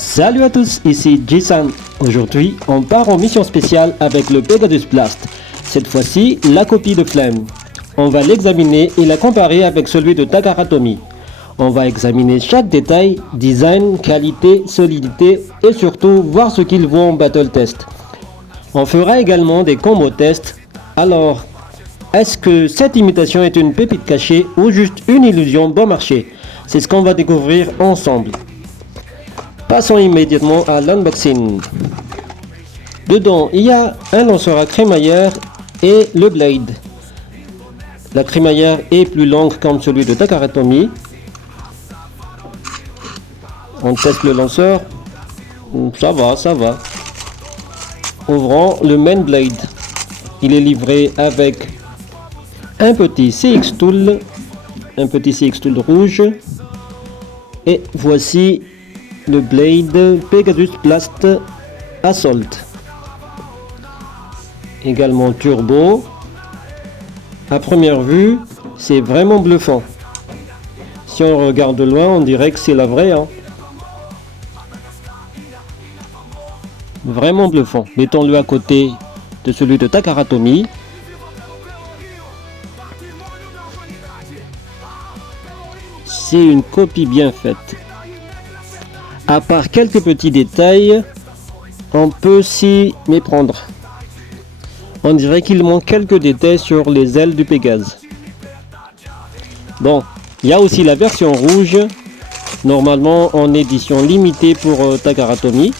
Salut à tous, ici Jason. Aujourd'hui, on part en mission spéciale avec le Pegasus Blast. Cette fois-ci, la copie de Flame. On va l'examiner et la comparer avec celui de Takara Tomy. On va examiner chaque détail, design, qualité, solidité et surtout voir ce qu'il vaut en battle test. On fera également des combos tests. Alors, est-ce que cette imitation est une pépite cachée ou juste une illusion bon marché? C'est ce qu'on va découvrir ensemble. Passons immédiatement à l'unboxing. Dedans, il y a un lanceur à crémaillère et le blade. La crémaillère est plus longue comme celui de Takara Tomy. On teste le lanceur. Ça va. Ouvrons le main blade. Il est livré avec un petit CX Tool, rouge. Et voici le blade Pegasus Blast Assault. Également turbo. À première vue, c'est vraiment bluffant. Si on regarde de loin, on dirait que c'est la vraie. Vraiment bluffant. Mettons-le à côté de celui de Takara Tomy. C'est une copie bien faite. À part quelques petits détails, on peut s'y méprendre. On dirait qu'il manque quelques détails sur les ailes du Pégase. Bon, il y a aussi la version rouge, normalement en édition limitée pour Takara Tomy.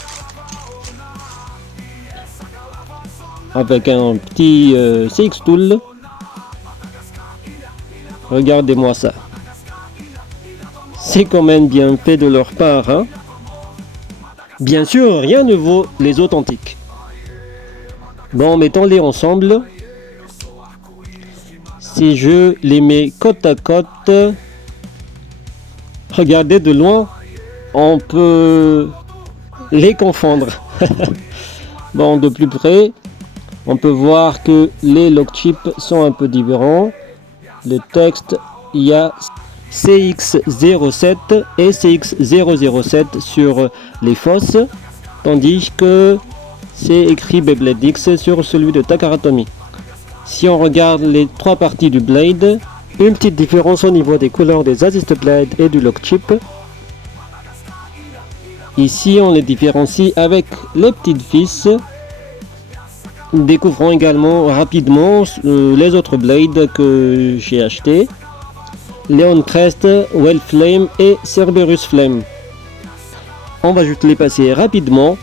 Avec un petit CX Tool. Regardez-moi ça. C'est quand même bien fait de leur part. Bien sûr, rien ne vaut les authentiques. Bon, mettons-les ensemble. Si je les mets côte à côte, regardez de loin, on peut les confondre. Bon, de plus près, on peut voir que les lock chips sont un peu différents. Le texte, il y a CX07 et CX007 sur les fausses, tandis que c'est écrit Beyblade X sur celui de Takara Tomy. Si on regarde les trois parties du blade, une petite différence au niveau des couleurs des assist blades et du lock chip. Ici on les différencie avec les petites vis. Découvrons également rapidement les autres blades que j'ai achetés. Leon Crest, Well Flame et Cerberus Flame. On va juste les passer rapidement.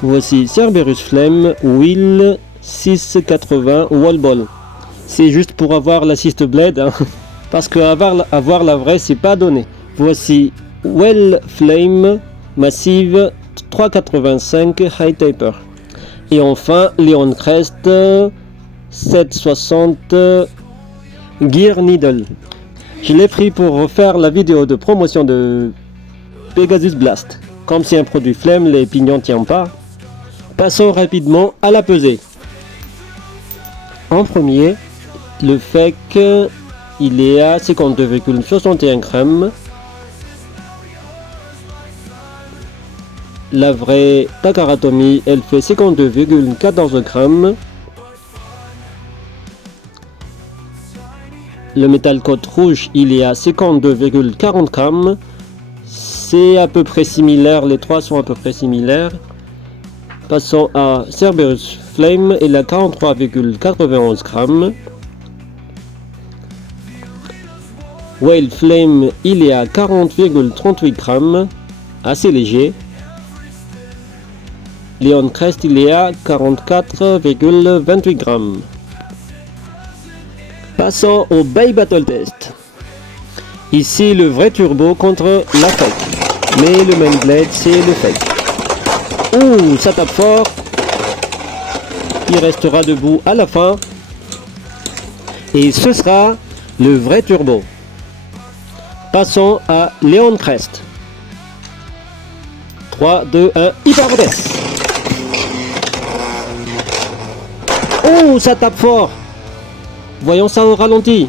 Voici Cerberus Flame, Wheel 680 Wall Ball. C'est juste pour avoir l'assist blade, parce que avoir la vraie, c'est pas donné. Voici Well Flame Massive 385 High Taper. Et enfin, Leon Crest 760 Gear Needle. Je l'ai pris pour refaire la vidéo de promotion de Pegasus Blast. Comme c'est un produit flemme, les pignons ne tiennent pas. Passons rapidement à la pesée. En premier, le fake, il est à 52,61 grammes. La vraie Takara Tomy, elle fait 52,14 grammes. Le métal cote rouge, il est à 52,40 grammes. C'est à peu près similaire, les trois sont à peu près similaires. Passons à Cerberus Flame, il a 43,91 grammes. Whale Flame, il est à 40,38 grammes, assez léger. Leon Crest, il est à 44,28 grammes. Passons au Bay Battle Test. Ici le vrai turbo contre la fake. Mais le main blade c'est le fake. Ouh, ça tape fort. Il restera debout à la fin. Et ce sera le vrai turbo. Passons à Leon Crest. 3, 2, 1, Hyper Vitesse. Oh, ça tape fort. Voyons ça au ralenti.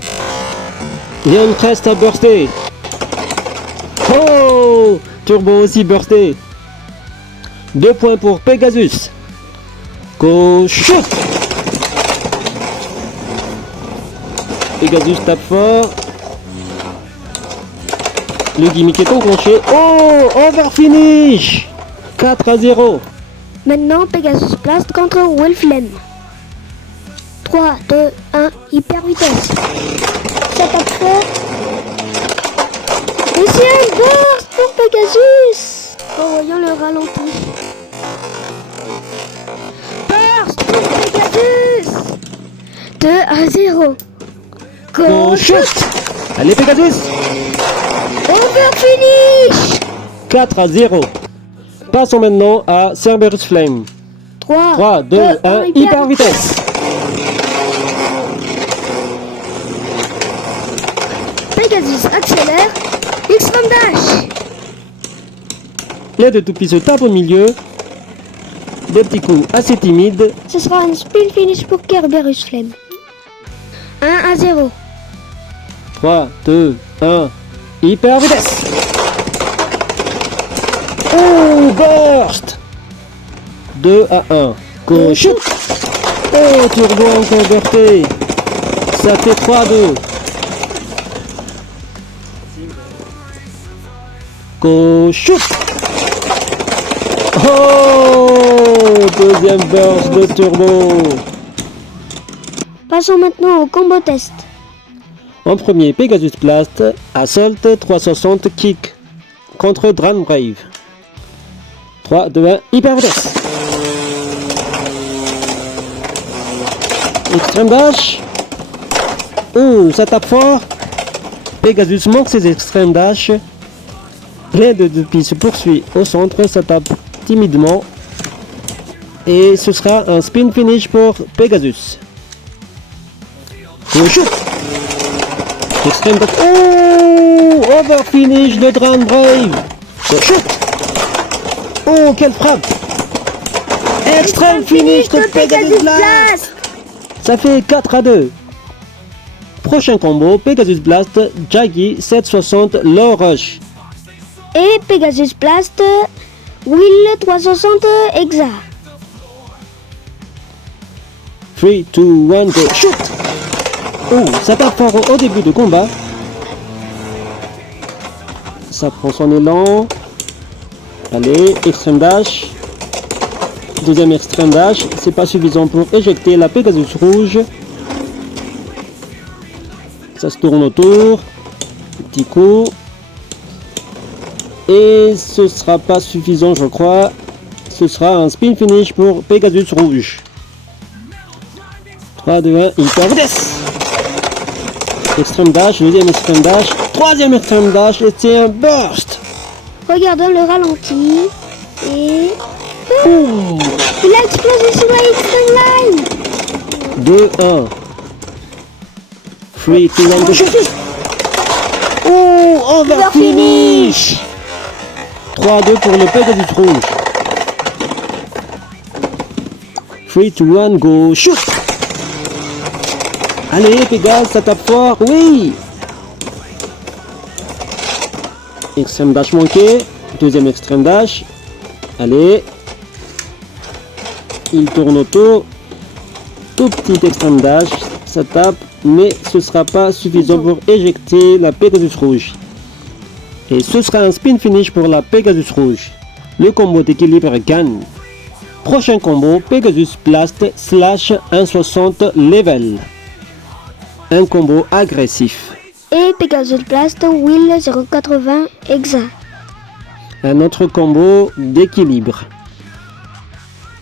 Leon Crest a bursté. Oh, turbo aussi bursté. 2 points pour Pegasus. Go shoot. Pegasus tape fort. Le gimmick est enclenché. Oh, over finish. 4-0. Maintenant, Pegasus Blast contre Willflame. 3, 2, 1, hyper vitesse. Ça tape fort. Et c'est un burst pour Pegasus. Revoyons le ralenti. Burst pour Pegasus. 2-0. Go shoot. Allez Pegasus. Over finish. 4-0. Passons maintenant à Cerberus Flame. 3, 2, 1, hyper vitesse. Pegasus accélère. Extreme dash. Les deux toupies se tapent au milieu. Des petits coups assez timides. Ce sera un spin finish pour Cerberus Flame. 1-0. 3, 2, 1, hyper vitesse. Oh, burst. 2-1. Go shoot. Oh, turbo inconverté. Ça fait 3-2. Go shoot. Oh, deuxième burst de turbo. Passons maintenant au combo test. En premier, Pegasus Blast, Assault 360 Kick contre Dragon Brave. 3, 2, 1, hyper vitesse. Extreme dash. Oh, ça tape fort. Pegasus manque ses extreme dash. Les deux toupies se poursuit au centre, ça tape timidement. Et ce sera un spin finish pour Pegasus. Go shoot. Extreme dash. Oh, over finish de Dragon Brave. Go shoot. Oh, quelle frappe. Extreme finish de Pegasus Blast. Ça fait 4-2. Prochain combo, Pegasus Blast, Jaggy 760 Low Rush. Et Pegasus Blast, Will 360 Exa. 3, 2, 1, go shoot. Oh, ça tape fort au début de combat. Ça prend son élan. Allez, extreme dash. Deuxième extreme dash. C'est pas suffisant pour éjecter la Pegasus rouge. Ça se tourne autour. Petit coup. Et ce sera pas suffisant, je crois. Ce sera un spin finish pour Pegasus rouge. 3, 2, 1, hyper vitesse. Extreme dash, deuxième extreme dash, troisième extreme dash et c'est un burst. Regardons le ralenti. Et... Oh. Il a explosé sur la extreme line. 2, 1. 3, 2, 1, go shoot. Oh, over finish. 3, 2 pour le Pegasus rouge. 3, 2, 1, go shoot. Allez, Pegasus, ça tape fort, oui. Extreme dash manqué, deuxième extreme dash. Allez. Il tourne autour. Tout petit extreme dash, ça tape, mais ce sera pas suffisant pour éjecter la Pegasus rouge. Et ce sera un spin finish pour la Pegasus rouge. Le combo d'équilibre gagne. Prochain combo, Pegasus Blast slash 160 level. Un combo agressif. Et Pegasus Blast, Will 080 Exa. Un autre combo d'équilibre.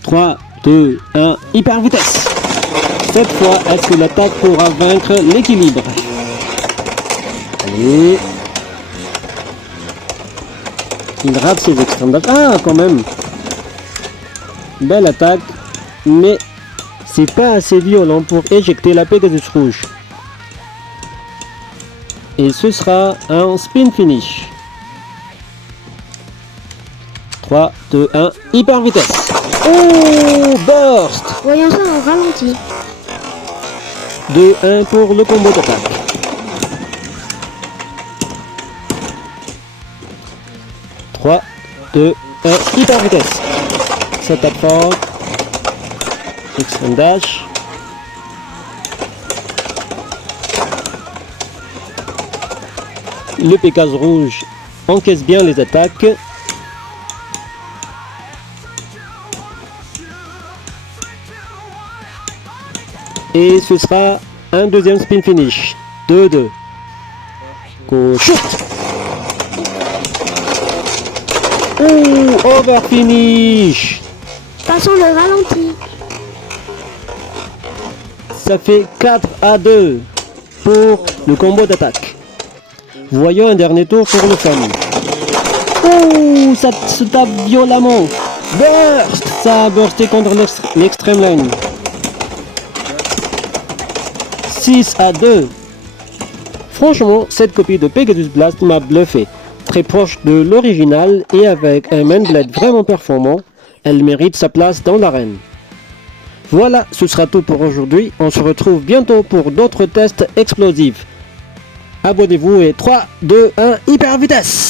3, 2, 1, hyper vitesse. Cette fois, est-ce que l'attaque pourra vaincre l'équilibre? Allez. Il rate ses extrêmes dash. Ah, quand même. Belle attaque. Mais c'est pas assez violent pour éjecter la Pegasus rouge. Et ce sera un spin finish. 3, 2, 1, hyper vitesse. Oh, burst. Voyons ça en ralenti. 2, 1 pour le combo d'attaque. 3, 2, 1, hyper vitesse. Ça tape fort. Extreme dash. Le Pégase rouge encaisse bien les attaques. Et ce sera un deuxième spin finish. 2-2. Go shoot. Oh, over finish. Passons le ralenti. Ça fait 4-2 pour le combo d'attaque. Voyons un dernier tour pour le fun. Oh, ça se tape violemment. Burst. Ça a bursté contre l'extrême line. 6-2. Franchement, cette copie de Pegasus Blast m'a bluffé. Très proche de l'original et avec un main blade vraiment performant, elle mérite sa place dans l'arène. Voilà, ce sera tout pour aujourd'hui. On se retrouve bientôt pour d'autres tests explosifs. Abonnez-vous et 3, 2, 1, hyper vitesse!